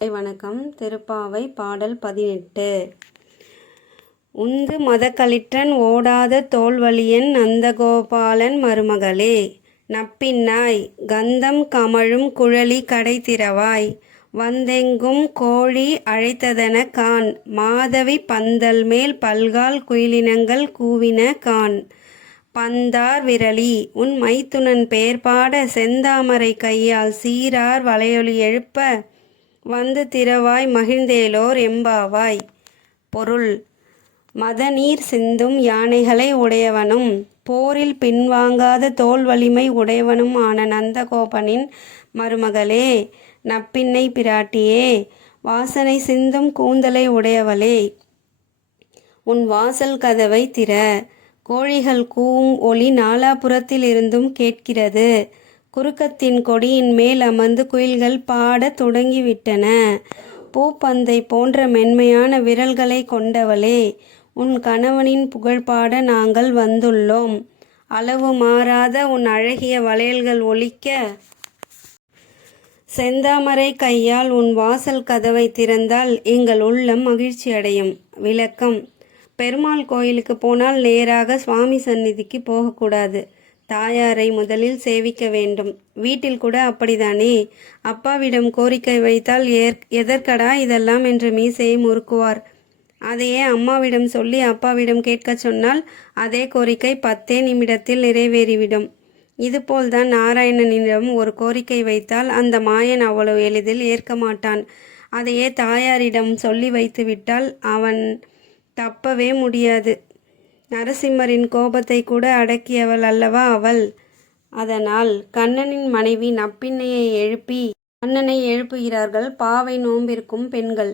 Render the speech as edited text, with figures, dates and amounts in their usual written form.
வணக்கம். திருப்பாவை பாடல் 18. உந்து மதக்களிற்றன் ஓடாத தோள்வலியன் நந்தகோபாலன் மருமகளே, நப்பின்னாய் கந்தம் கமழும் குழலி கடைதிறவாய், வந்தெங்கும் கோழி அழைத்ததன காண், மாதவி பந்தல்மேல் பல்கால் குயிலினங்கள் கூவின காண். பந்தார் விரலி உன் மைத்துனன் பெயர்பாட, செந்தாமரை கையால் சீரார் வளையொலி எழுப்ப, வந்து திறவாய் மகிழ்ந்தேலோர் எம்பாவாய். பொருள்: மதநீர் சிந்தும் யானைகளை உடையவனும் போரில் பின்வாங்காத தோள் வலிமை உடையவனும் ஆன நந்தகோபனின் மருமகளே, நப்பின்னை பிராட்டியே, வாசனை சிந்தும் கூந்தலை உடையவளே, உன் வாசல் கதவை திற. கோழிகள் கூவும் ஒலி நாலாபுறத்திலிருந்தும் கேட்கிறது. குறுக்கத்தின் கொடியின் மேல் அமர்ந்து குயில்கள் பாடத் தொடங்கிவிட்டன. பூப்பந்தை போன்ற மென்மையான விரல்களை கொண்டவளே, உன் கணவனின் புகழ்பாட நாங்கள் வந்துள்ளோம். அளவு மாறாத உன் அழகிய வளையல்கள் ஒலிக்க, செந்தாமரை கையால் உன் வாசல் கதவை திறந்தால் எங்கள் உள்ளம் மகிழ்ச்சியடையும். விளக்கம்: பெருமாள் கோயிலுக்கு போனால் நேராக சுவாமி சந்நிதிக்கு போகக்கூடாது. தாயாரை முதலில் சேவிக்க வேண்டும். வீட்டில் கூட அப்படித்தானே? அப்பாவிடம் கோரிக்கை வைத்தால் எதற்கடா இதெல்லாம் என்று மீசையை முறுக்குவார். அதையே அம்மாவிடம் சொல்லி அப்பாவிடம் கேட்கச் சொன்னால் அதே கோரிக்கை 10 நிமிடத்தில் நிறைவேறிவிடும். இதுபோல்தான் நாராயணனிடம் ஒரு கோரிக்கை வைத்தால் அந்த மாயன் அவ்வளவு எளிதில் ஏற்க மாட்டான். அதையே தாயாரிடம் சொல்லி வைத்துவிட்டால் அவன் தப்பவே முடியாது. நரசிம்மரின் கோபத்தை கூட அடக்கியவள் அல்லவா அவள். அதனால் கண்ணனின் மனைவி நப்பின்னையை எழுப்பி கண்ணனை எழுப்புகிறார்கள் பாவை நோன்பிருக்கும் பெண்கள்.